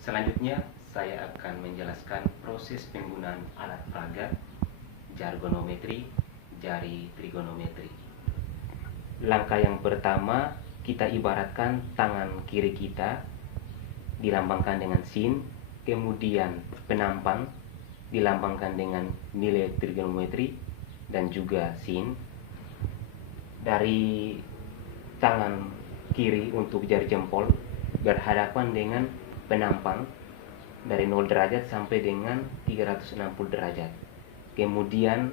Selanjutnya, saya akan menjelaskan proses penggunaan alat peraga, jargonometri, jari trigonometri. Langkah yang pertama, kita ibaratkan tangan kiri kita dilambangkan dengan sin, kemudian penampang dilambangkan dengan nilai trigonometri dan juga sin. Dari tangan kiri untuk jari jempol berhadapan dengan penampang dari 0 derajat sampai dengan 360 derajat. Kemudian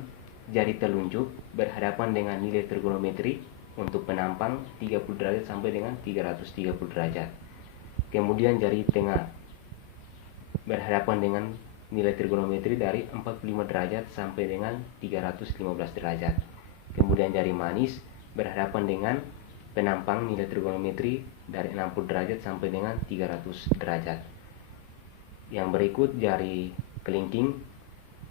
jari telunjuk berhadapan dengan nilai trigonometri untuk penampang 30 derajat sampai dengan 330 derajat. Kemudian jari tengah berhadapan dengan nilai trigonometri dari 45 derajat sampai dengan 315 derajat. Kemudian jari manis berhadapan dengan penampang nilai trigonometri dari 60 derajat sampai dengan 300 derajat. Yang berikut jari kelingking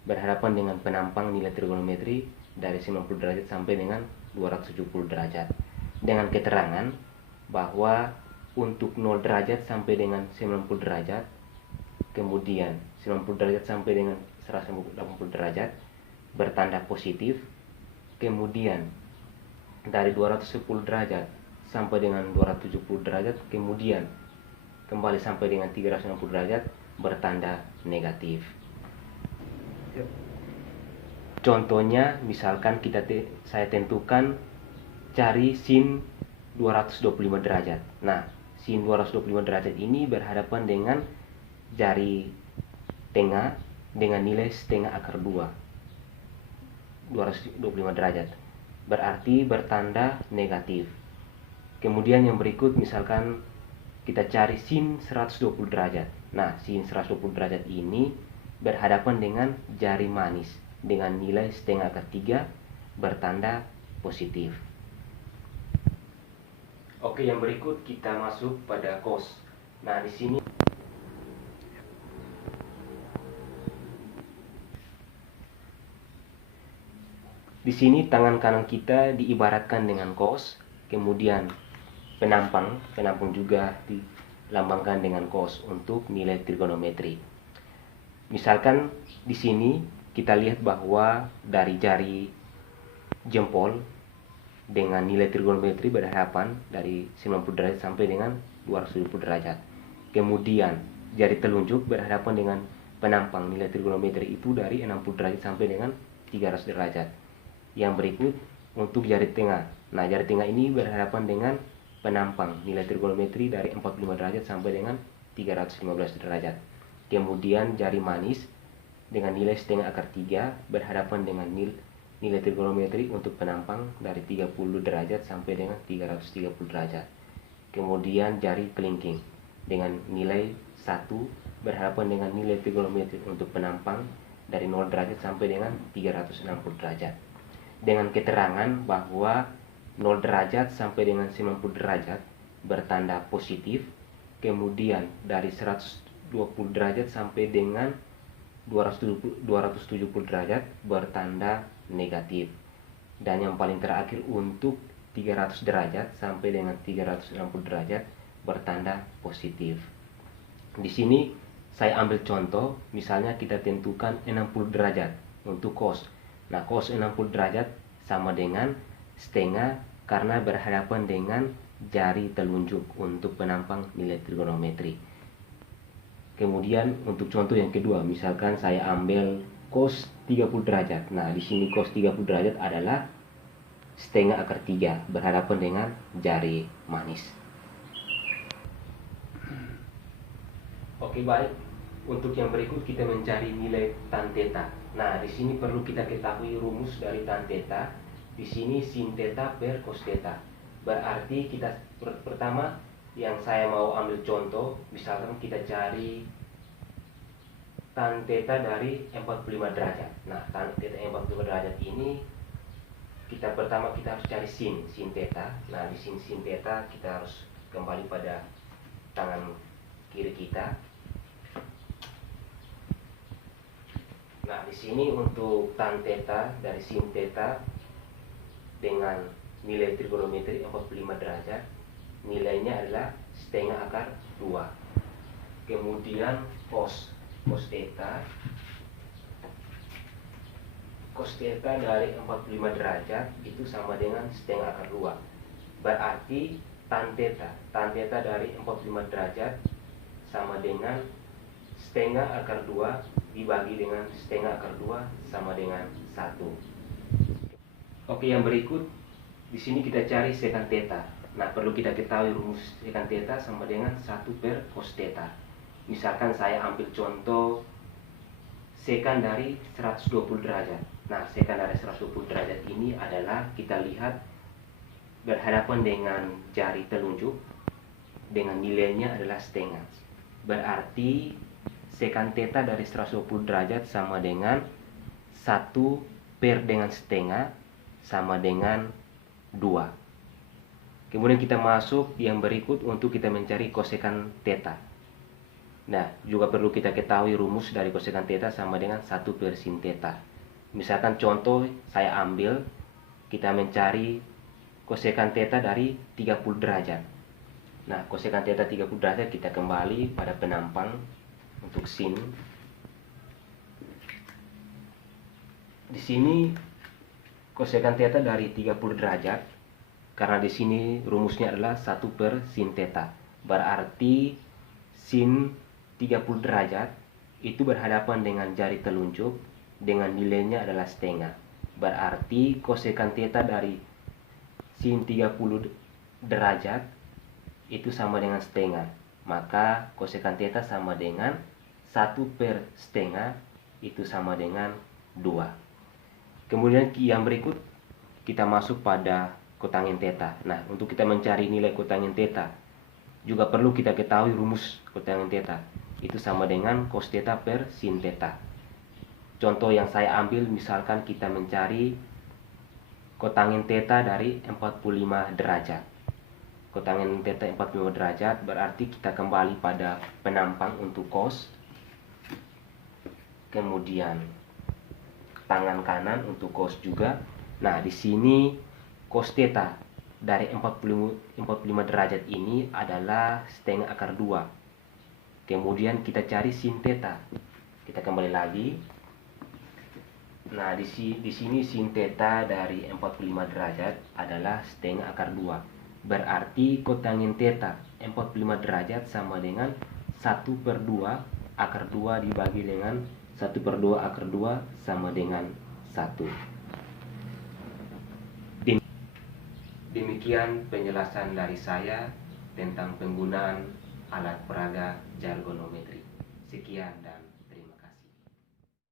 berhadapan dengan penampang nilai trigonometri dari 90 derajat sampai dengan 270 derajat. Dengan keterangan bahwa untuk 0 derajat sampai dengan 90 derajat, kemudian 90 derajat sampai dengan 180 derajat bertanda positif, kemudian dari 210 derajat sampai dengan 270 derajat, kemudian kembali sampai dengan 360 derajat bertanda negatif. Contohnya, misalkan saya tentukan cari sin 225 derajat. Nah, sin 225 derajat ini berhadapan dengan jari tengah dengan nilai setengah akar 2, 225 derajat. Berarti bertanda negatif. Kemudian yang berikut, misalkan kita cari sin 120 derajat. Nah, sin 120 derajat ini berhadapan dengan jari manis dengan nilai setengah akar 3 bertanda positif. Oke, yang berikut kita masuk pada cos. Nah, di sini tangan kanan kita diibaratkan dengan cos, kemudian penampang juga dilambangkan dengan cos untuk nilai trigonometri. Misalkan di sini kita lihat bahwa dari jari jempol dengan nilai trigonometri berhadapan dari 90 derajat sampai dengan 270 derajat. Kemudian jari telunjuk berhadapan dengan penampang nilai trigonometri itu dari 60 derajat sampai dengan 300 derajat. Yang berikut untuk jari tengah. Nah, jari tengah ini berhadapan dengan penampang nilai trigonometri dari 45 derajat sampai dengan 315 derajat. Kemudian jari manis dengan nilai setengah akar 3 berhadapan dengan nilai trigonometri untuk penampang dari 30 derajat sampai dengan 330 derajat. Kemudian jari kelingking dengan nilai 1 berhadapan dengan nilai trigonometri untuk penampang dari 0 derajat sampai dengan 360 derajat. Dengan keterangan bahwa 0 derajat sampai dengan 90 derajat bertanda positif, kemudian dari 120 derajat sampai dengan 270 derajat bertanda negatif. Dan yang paling terakhir untuk 300 derajat sampai dengan 360 derajat bertanda positif. Di sini saya ambil contoh, misalnya kita tentukan 60 derajat untuk cos. Nah, cos 60 derajat sama dengan setengah karena berhadapan dengan jari telunjuk untuk penampang nilai trigonometri. Kemudian untuk contoh yang kedua, misalkan saya ambil cos 30 derajat. Nah, di sini cos 30 derajat adalah setengah akar 3 berhadapan dengan jari manis. Oke, baik. Untuk yang berikut kita mencari nilai tan theta. Nah, di sini perlu kita ketahui rumus dari tan theta. Di sini sin theta per cos theta. Berarti kita pertama yang saya mau ambil contoh, misalkan kita cari tan theta dari 45 derajat. Nah, tan theta 45 derajat ini pertama kita harus cari sin theta. Nah, di sini sin theta kita harus kembali pada tangan kiri kita. Nah, di sini untuk tan theta dari sin theta dengan nilai trigonometri 45 derajat, nilainya adalah setengah akar 2. Kemudian cos theta. Cos theta dari 45 derajat itu sama dengan setengah akar 2. Berarti tan theta dari 45 derajat sama dengan setengah akar 2 dibagi dengan setengah akar 2 sama dengan 1. Oke, yang berikut di sini kita cari sekant theta. Nah, perlu kita ketahui rumus sekant theta sama dengan 1 per cos theta. Misalkan saya ambil contoh sekant dari 120 derajat. Nah, sekant dari 120 derajat ini adalah kita lihat berhadapan dengan jari telunjuk dengan nilainya adalah setengah. Berarti sekant theta dari 120 derajat sama dengan 1 per dengan setengah sama dengan 2. Kemudian kita masuk yang berikut untuk kita mencari kosekant theta. Nah, juga perlu kita ketahui rumus dari kosekant theta sama dengan 1 per sin theta. Misalkan contoh saya ambil, kita mencari kosekant theta dari 30 derajat. Nah, kosekant theta 30 derajat kita kembali pada penampang untuk sin. Di sini kosekant theta dari 30 derajat karena di sini rumusnya adalah 1 per sin theta. Berarti sin 30 derajat itu berhadapan dengan jari telunjuk dengan nilainya adalah setengah. Berarti kosekant theta dari sin 30 derajat itu sama dengan setengah. Maka kosekant theta sama dengan 1 per setengah itu sama dengan 2. Kemudian yang berikut kita masuk pada kotangent theta. Nah, untuk kita mencari nilai kotangent theta juga perlu kita ketahui rumus kotangent theta. Itu sama dengan cos theta per sin theta. Contoh yang saya ambil, misalkan kita mencari kotangent theta dari 45 derajat. Kotangent theta 45 derajat berarti kita kembali pada penampang untuk cos. Kemudian tangan kanan untuk cos juga. Nah, di sini cos theta dari 45 derajat ini adalah setengah akar 2. Kemudian kita cari sin theta. Kita kembali lagi. Nah, di sini sin theta dari 45 derajat adalah setengah akar 2. Berarti kotangent theta 45 derajat sama dengan 1 per 2 akar 2 dibagi dengan 1 per 2 akar 2 sama dengan 1. Demikian penjelasan dari saya tentang penggunaan alat peraga jargonometri. Sekian dan